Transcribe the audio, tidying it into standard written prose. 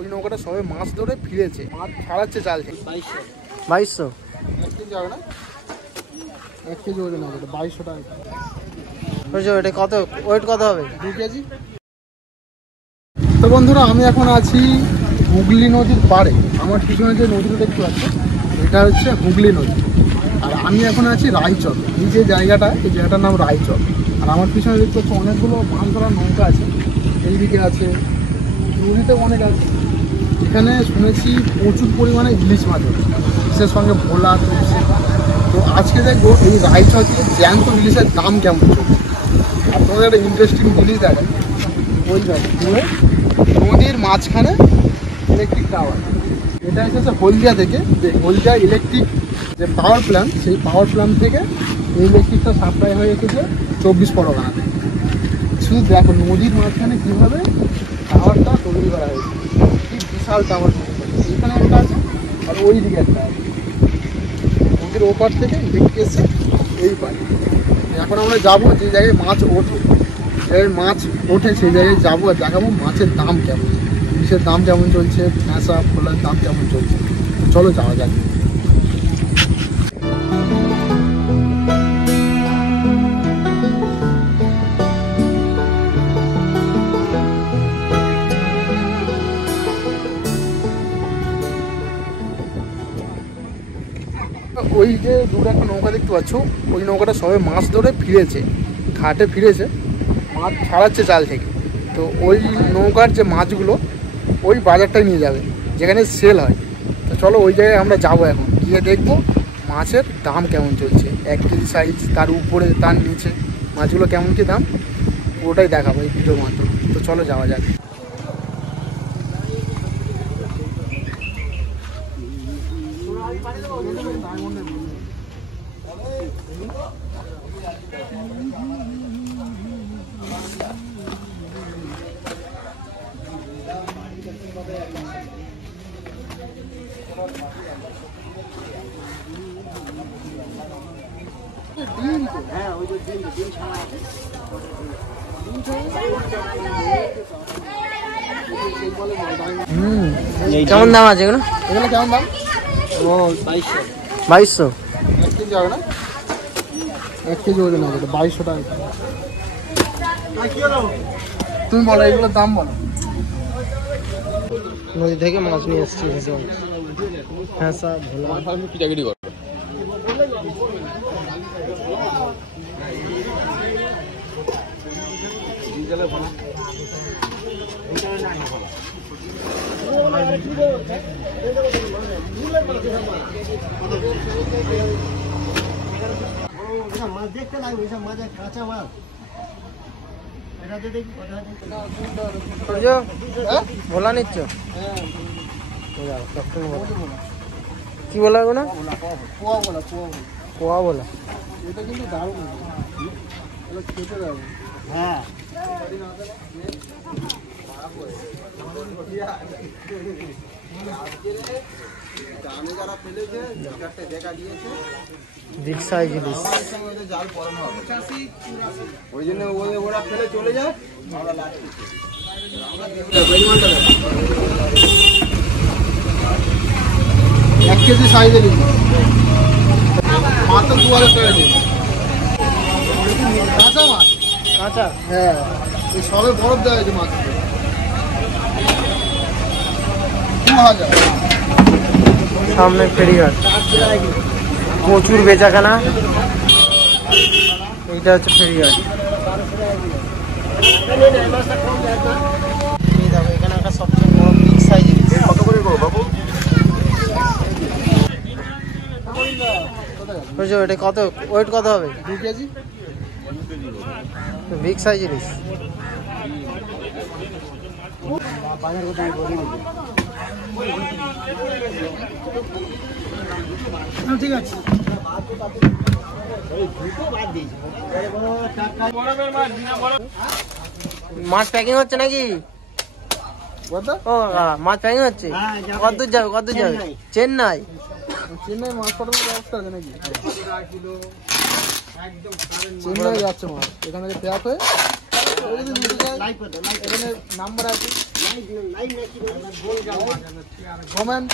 ওই নৌকাটা সবে মাছ ধরে ফিরেছে, মাছ ছাড়াচ্ছে জাল থেকে। 2200 1 কেজি হবে না, 1 কেজি ওজন হবে, 2200 টাকা। এটা কত ওয়েট কত হবে? 2 কেজি। তো বন্ধুরা, আমি এখন আছি হুগলি নদীর পাড়ে। আমার পিছনে যে নদীটা দেখতে পাচ্ছি এটা হচ্ছে হুগলি নদী, আর আমি এখন আছি রায়চর। এই যে জায়গাটা, এই জায়গাটার নাম রায়চর। আর আমার পিছনে দেখতে পাচ্ছি অনেকগুলো মাছ ধরার নৌকা আছে, এইদিকে আছে, নদীতে অনেক আছে। এখানে শুনেছি প্রচুর পরিমাণে ইলিশ মাছ আছে, ইলিশের সঙ্গে ভোলা, তুলসী। তো আজকে দেখবো এই রায়চর থেকে জ্যান্ত ইলিশের দাম কেমন চলছে। আর তোমাদের একটা ইন্টারেস্টিং জিনিস দেখেন, ওই দূরে নদীর মাঝখানে ইলেকট্রিক টাওয়ার। এটা এসেছে হলদিয়া থেকে। যে হলদিয়া ইলেকট্রিক যে পাওয়ার প্ল্যান্ট, সেই পাওয়ার প্ল্যান্ট থেকে এই ইলেকট্রিকটা সাপ্লাই হয়ে এসেছে 24 পরগনাতে। শুধু দেখো নদীর মাঝখানে কীভাবে টাওয়ারটা তৈরি করা হয়েছে, কি বিশাল টাওয়ার। এইখানে একটা আছে আর ওই দিকে একটা আছে। নদীর ওপার থেকে ইলেকট্রিক এসছে এই পারে। এখন আমরা যাবো যে জায়গায় মাছ ওঠে, মাছ ওঠে সেই জায়গায় যাবো আর দেখাবো মাছের দাম কেমন, ইলিশের দাম কেমন চলছে, ভেঁসা ফোলার দাম কেমন চলছে। চলো যাওয়া যাক। ওই যে দূরে একটা নৌকা দেখতে পাচ্ছ, ওই নৌকাটা সবে মাছ ধরে ফিরেছে, ঘাটে ফিরেছে, মাছ ছাড়াচ্ছে জাল থেকে। তো ওই নৌকার যে মাছগুলো ওই বাজারটায় নিয়ে যাবে যেখানে সেল হয়। তো চলো ওই জায়গায় আমরা যাবো, এখন গিয়ে দেখবো মাছের দাম কেমন চলছে, 1 কেজি সাইজ, তার উপরে তার নিচে মাছগুলো কেমন কী দাম, ওটাই দেখাবো এই ভিডিওর মাধ্যমে। তো চলো যাওয়া যাক। কেমন দাম আছে এগুলো? এগুলো কেমন দাম? ও 2200 1 কেজি হবে না, 1 কেজি ওজন হবে, 2200 টাকা। তুমি বলো এগুলোর দাম বলো। নদী থেকে মাছ নিয়ে এসছি ভীষণ ভেঁসা ভোলা। কি জায়গাটি করো মাছ দেখতে লাগবে, সব মাছ কাঁচা মাছ। ভোলা নিচ্ছ? কি বলা ওগুলো? কোয়া বলা। এটা কিন্তু দারুণ, খেতে দারুণ। হ্যাঁ বিগ সাইজ ইলিশ। ওই জন্য ওরা ফেলে চলে যায়। 1 কেজি সাইজের ইলিশ মাত্র 2000 টাকা দিয়ে। কাঁচা মাছ, কাঁচা? হ্যাঁ, এই সবে বরফ দেওয়া হয়েছে মাছ। 2000। সামনে ফেরিঘাট, প্রচুর বেচাকেনা। এইটা হচ্ছে ফেরিঘাট। দেখো এখানে একটা সবচেয়ে বড় বিগ সাইজ ইলিশ। কত করে গো বাবু? এটা কত ওয়েট কত হবে? 2 কেজি। বিগ সাইজ ইলিশ। ঠিক আছে। মাছ প্যাকিং হচ্ছে নাকি? ও মাছ প্যাকিং হচ্ছে। কতদূর যাবে? কতদূর যাবে? চেন্নাই। চেন্নাই মাছ পাঠানোর ব্যবস্থা আছে নাকি? চেন্নাই যাচ্ছে মাছ, এখান থেকে প্যাক হয়ে কেউ যদি নিতে চায়, লাইক করে দাও, লাইক এখানে নাম্বার আছে, লাইক নাকি কমেন্ট